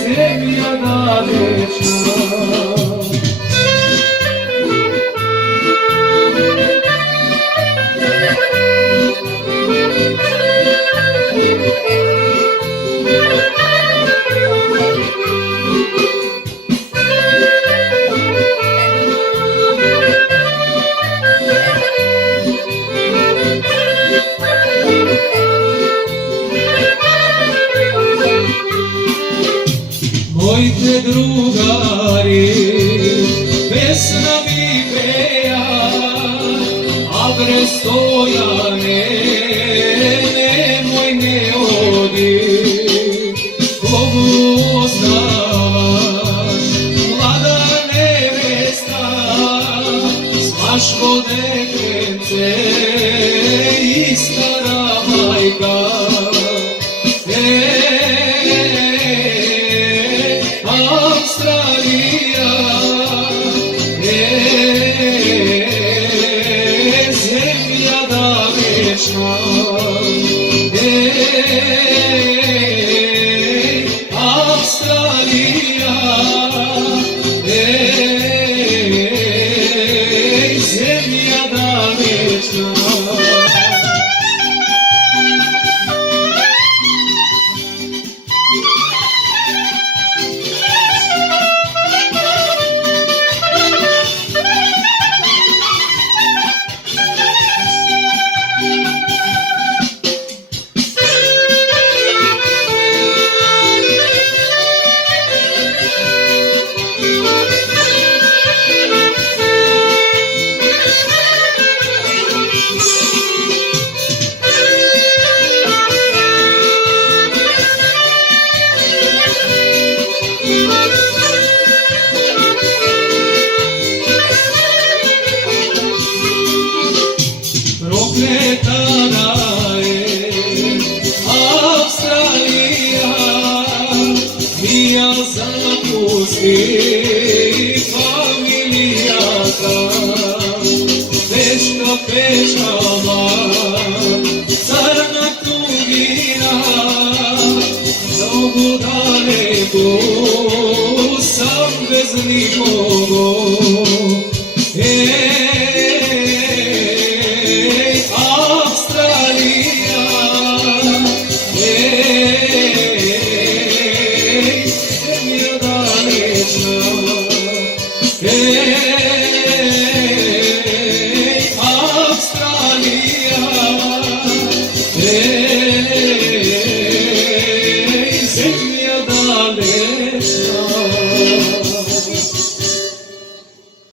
Zemlja dalečna. Mojte drugari, pesna mi peja, a brez Stojane nemoj ne odi. Komu oznavaš, mlada nevesta, smaš vode krence i stara majka. Australija, zemlja dalečna, Australija, zemlja dalečna. Prokletana je Australija, mija zapusti familijaka. Teška pešama, crna tugina, mnogo daleko sam bez nikogo. Australija, zemlja dalečna, Australija, zemlja